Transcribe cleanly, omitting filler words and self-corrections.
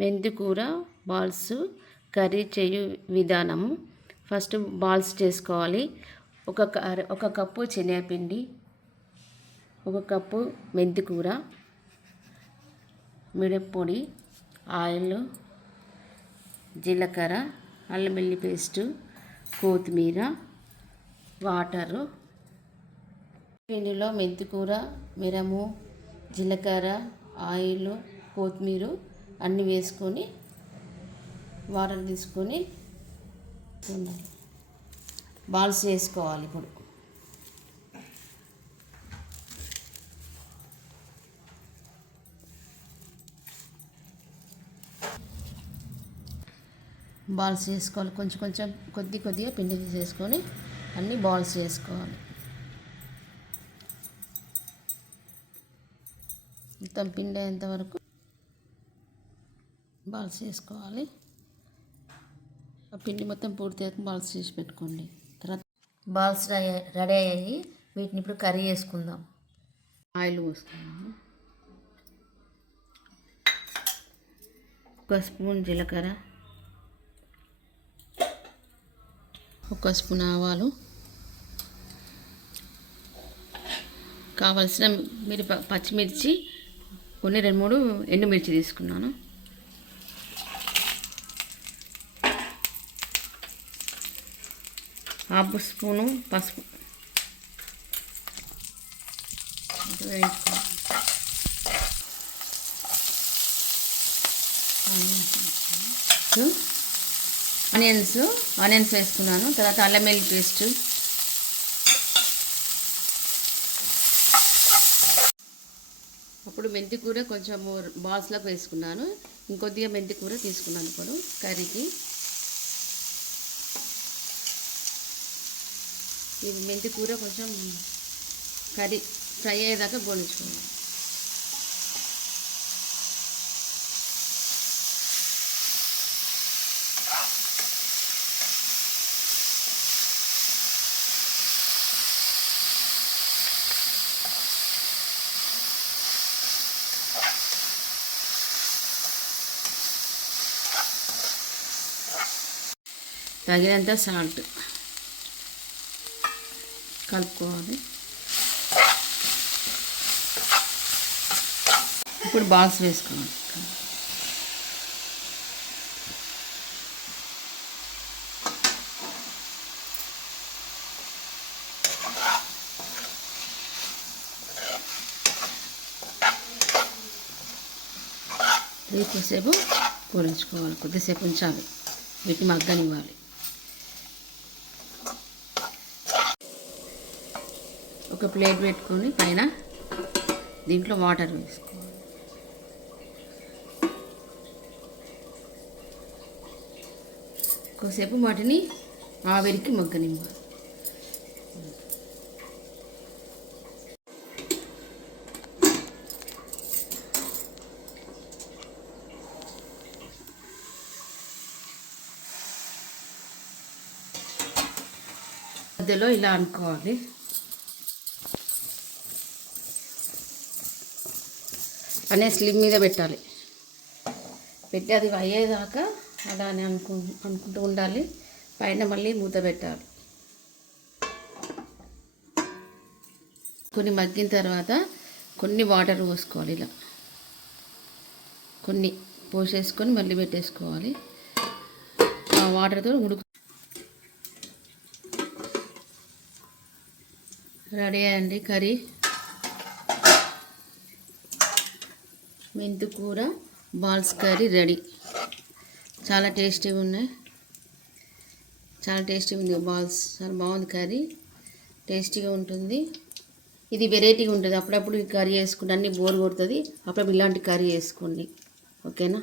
మెంతికూర balls curry చేయు విధానము. ఫస్ట్ బాల్స్ చేసుకోవాలి. ఒక కప్పు శనగపిండి, ఒక కప్పు మెంతికూర, మిరప్పొడి, ఆయిల్, జీలకర్ర, అల్లం వెల్లుల్లి పేస్టు, కొత్తిమీర, వాటరు. పిండిలో మెంతికూర, మిరము, జీలకర్ర, ఆయిల్, కొత్తిమీర అన్నీ వేసుకొని వాటర్ తీసుకొని బాల్స్ చేసుకోవాలి. ఇప్పుడు బాల్స్ చేసుకోవాలి. కొంచెం కొద్దిగా పిండి తీసేసుకొని అన్నీ బాల్స్ చేసుకోవాలి. మొత్తం పిండి అయ్యేంత వరకు బాల్స్ చేసుకోవాలి. ఆ పిండి మొత్తం పూర్తిగా బాల్స్ చేసి పెట్టుకోండి. తర్వాత బాల్స్ రెడీ అయ్యాయి. వీటిని ఇప్పుడు కర్రీ చేసుకుందాం. ఆయిల్ పోసుకుందాము. ఒక స్పూన్ జీలకర్ర, ఒక స్పూన్ ఆవాలు, కావలసిన పచ్చిమిర్చి, కొన్ని 2-3 ఎండుమిర్చి తీసుకున్నాను. హాఫ్ స్పూను పసుపు వేయించుకోవాలి. ఆనియన్స్ వేసుకున్నాను. తర్వాత అల్లం వెల్లుల్లి పేస్ట్, అప్పుడు మెంతికూర కొంచెం బాల్స్లోకి వేసుకున్నాను. ఇంకొద్దిగా మెంతికూర తీసుకున్నాను ఇప్పుడు కర్రీకి. ఈ మెంతికూర కొంచెం కర్రీ ఫ్రై అయ్యేదాకా గోలించుకున్నాను. తగినంత సాల్ట్ కలుపుకోవాలి. ఇప్పుడు బాల్స్ వేసుకోవాలి. కొద్దిసేపు కూరించుకోవాలి. కొద్దిసేపు ఉంచాలి. వీటిని మగ్గనివ్వాలి. ఒక ప్లేట్ పెట్టుకొని పైన దీంట్లో వాటర్ వేసుకోవాలి. కొద్దిసేపు వాటిని ఆవిరికి మగ్గనివ్వాలి. మధ్యలో ఇలా అనుకోవాలి. అనే స్లిమ్ మీద పెట్టాలి. పెట్టి అది అయ్యేదాకా అలానే అనుకుంటూ ఉండాలి. పైన మళ్ళీ మూత పెట్టాలి. కొన్ని మగ్గిన తర్వాత కొన్ని వాటర్ పోసుకోవాలి. ఇలా కొన్ని పోసేసుకొని మళ్ళీ పెట్టేసుకోవాలి. ఆ వాటర్తో రెడీ అయ్యండి కర్రీ. మెంతికూర బాల్స్ కర్రీ రెడీ. చాలా టేస్టీగా ఉన్నాయి. చాలా టేస్టీగా ఉంది బాల్స్. చాలా బాగుంది కర్రీ. టేస్టీగా ఉంటుంది. ఇది వెరైటీగా ఉంటుంది. అప్పుడప్పుడు కర్రీ చేసుకుంటే అన్నీ బోర్ కొడుతుంది. అప్పుడప్పుడు ఇలాంటి కర్రీ చేసుకోండి. ఓకేనా?